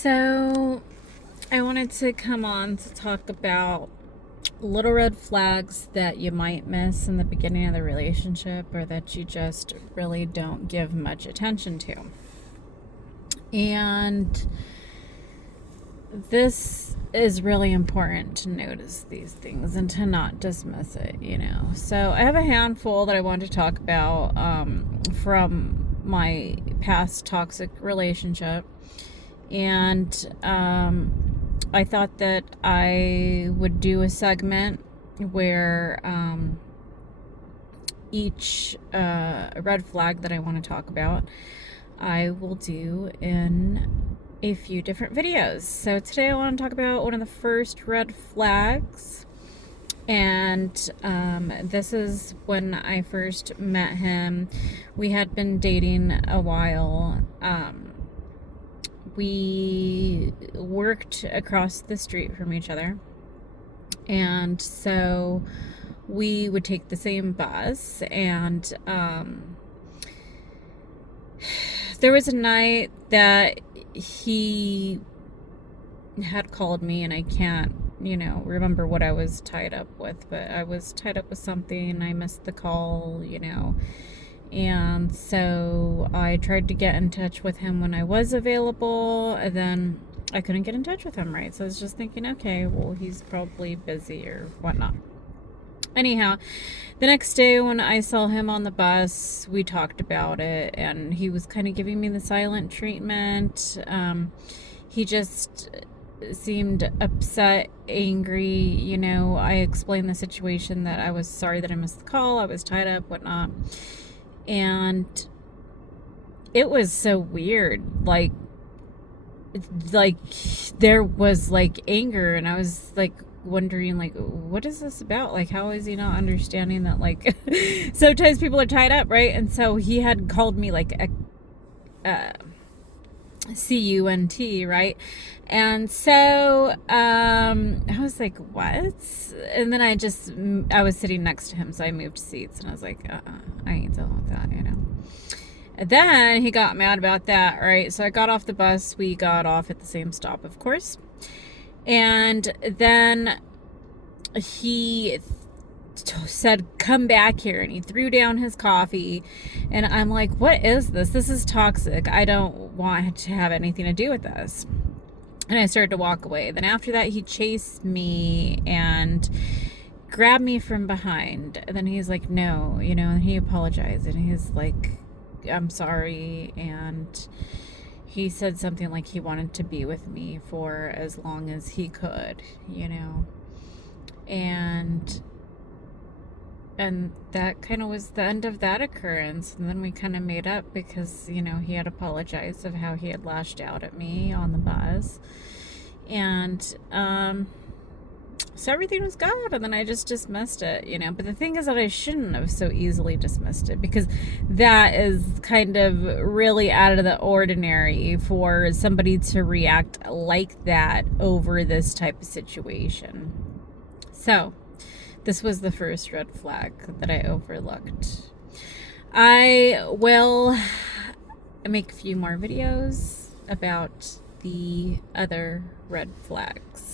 So, I wanted to come on to talk about little red flags that you might miss in the beginning of the relationship or that you just really don't give much attention to. And this is really important to notice these things and to not dismiss it. So, I have a handful that I want to talk about from my past toxic relationship. And I thought that I would do a segment where each red flag that I want to talk about, I will do in a few different videos. So today I want to talk about one of the first red flags. And this is when I first met him. We had been dating a while. We worked across the street from each other, and so we would take the same bus. And there was a night that he had called me, and I can't remember what I was tied up with, but I was tied up with something. I missed the call. And so I tried to get in touch with him when I was available, and then I couldn't get in touch with him, right? So I was just thinking, okay, well, he's probably busy or whatnot. Anyhow, the next day when I saw him on the bus, we talked about it, and he was kind of giving me the silent treatment. He just seemed upset, angry. I explained the situation, that I was sorry that I missed the call, I was tied up, whatnot. And it was so weird. Like there was anger, and I was wondering, what is this about? How is he not understanding that sometimes people are tied up, right? And so he had called me a CUNT, right? And so I was like, what? And then I was sitting next to him, so I moved seats, and I was like, I ain't dealing with that. And then he got mad about that, right? So I got off the bus. We got off at the same stop, of course. And then he said, come back here, and he threw down his coffee. And I'm like, what is this? This is toxic. I don't want to have anything to do with this. And I started to walk away. Then after that, he chased me and grabbed me from behind. And then he's like, no, and he apologized. And he's like, I'm sorry. And he said something like he wanted to be with me for as long as he could, And that kind of was the end of that occurrence. And then we kind of made up because, he had apologized of how he had lashed out at me on the bus. And so everything was good. And then I just dismissed it, But the thing is that I shouldn't have so easily dismissed it, because that is kind of really out of the ordinary for somebody to react like that over this type of situation. So this was the first red flag that I overlooked. I will make a few more videos about the other red flags.